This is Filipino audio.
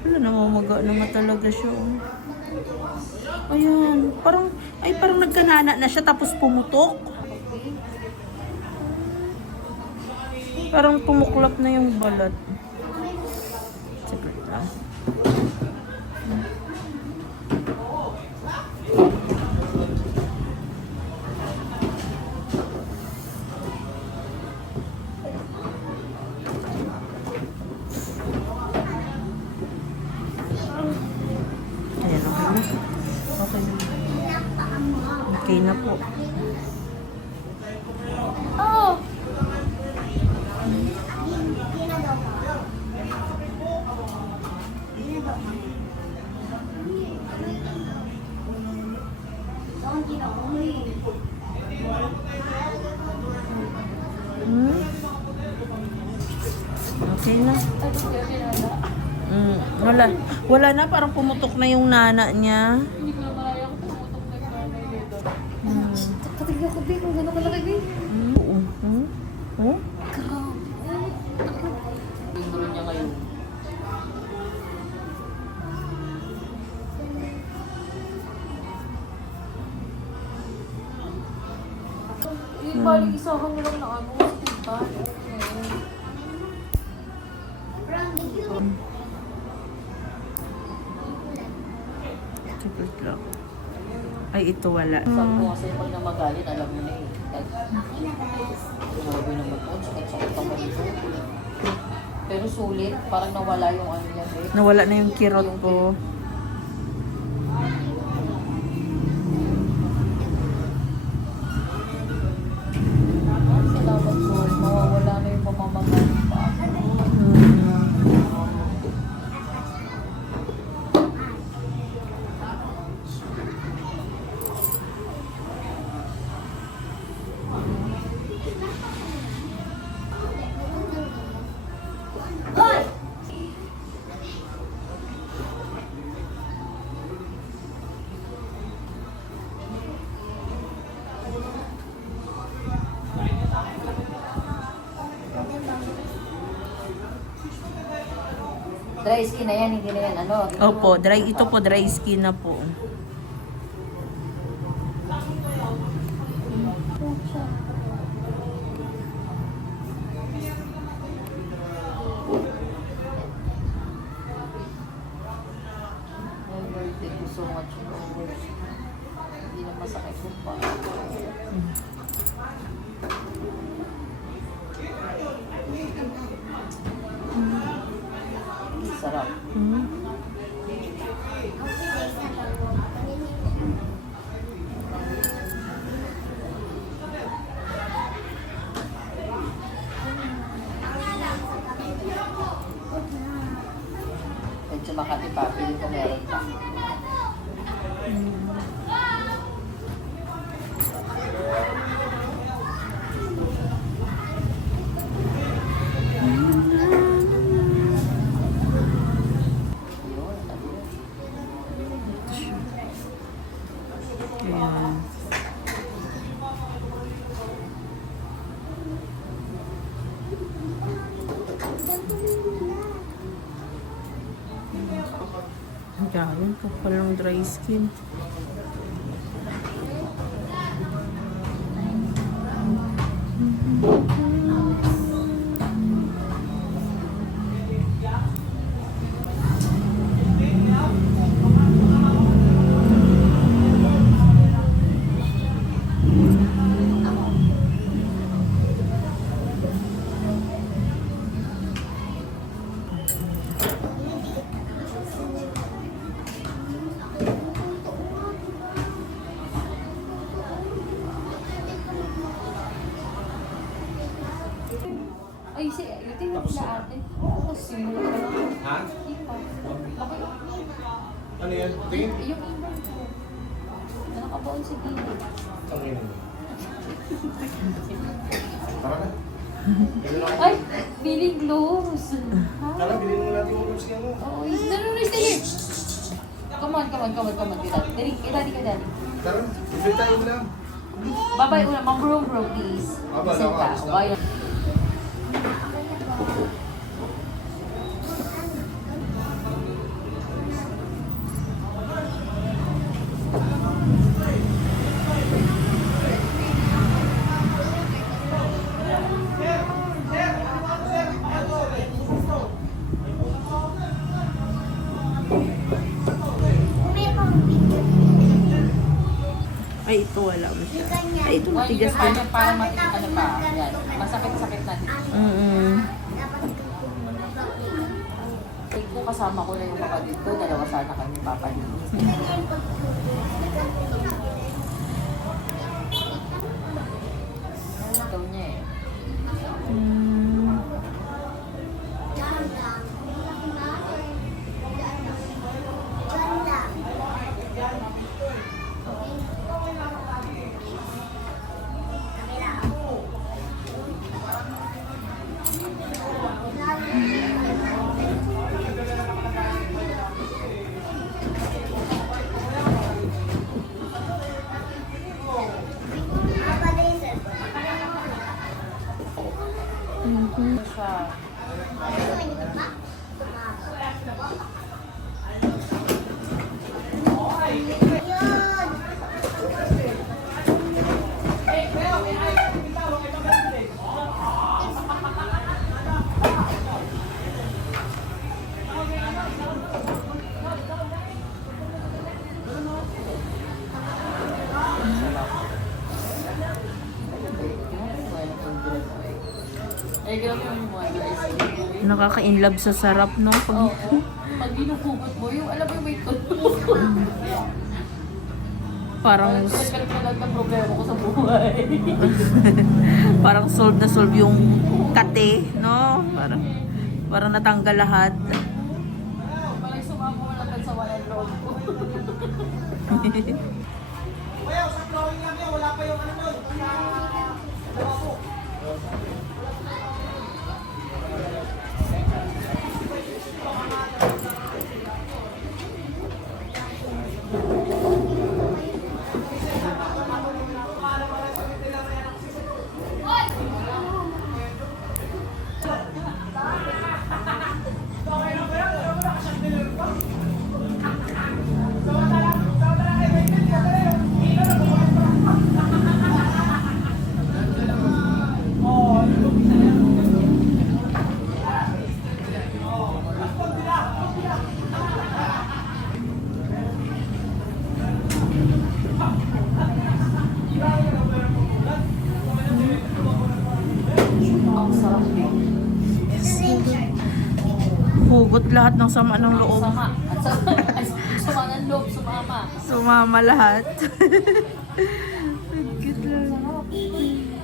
Wala, namamaga na nga talaga siya. Oh. Ayan, parang nagkanana na siya tapos pumutok. Parang pumuklap na yung balat. Sige lang. Ayan, okay na. Okay na. Okay na po. Oh! Hmm? Okay na. Wala na, parang pumutok na yung nana niya. Hindi ko na malaya kung tumutok na yung nanay nito. Katigil ako, Bi, kung gano'n kalaki, Bi. Oo. Oh? Libro niya ngayon. Balik isahan mo lang na ano, diba? Sige lang. Ay, ito wala. Sabi ko kasi pag namagalit, alam mo na eh. Tumabi na mag-on, sakit-sakit ang malito. Pero sulit, parang nawala yung ano niya, eh. Nawala na yung kirot ko. Salamat po, mawawala na yung pamamagalit pa. Dry skin na yan, hindi na yan ano. Opo, ito po, dry skin na po. Thank you so much. Hindi na masakit yung pa. Sarap. Medyo Makati pa, piling ko meron pa. Ayan. Ayan, kapal ng dry skin. Ay, yung tingnan nila ate. Oo, simula ka lang. Ha? Ipa. Okay. Ano yan? Tingin? Yung iba ko. Na nakabaon si Dino. Ang ina mo. Tara na. Ay! Feeling close. Tara, bilhin mo natin yung gloves niya mo. Oo, nanunis din eh. Come on. Daddy ka, daddy. Tara, bibili tayo mo lang. Babay una, mag-bro, please. Aba, Send ka. alis na. Bayan. Ay, ito wala masyado. Ay, ito Well, matigas din. parang matigas, ano pa, yan. Masakit-sakit na. Ko kasama ko na yung kapatid ko, dalawa sana kami papalinis. Daw niya eh. Siya. Eh, grabe yung mga guys. Nakaka-inlove sa sarap, no? Oo. Pag binuhugot mo, yung alam mo yung may tulog. Parang, Nagkalit na lang ng problema ko sa buhay. parang solve na solve yung kate, no? Parang natanggal lahat. Parang sumama ko lang sa walang loob ko. Kuya, sa drawing namin, wala pa yung ano doon. Dalawa po. Ang sarap din. Hugot lahat ng sama ng Ang loob. sama. Ang sama. Sama ng loob, sumama. Sumama lahat. Ang cute lang.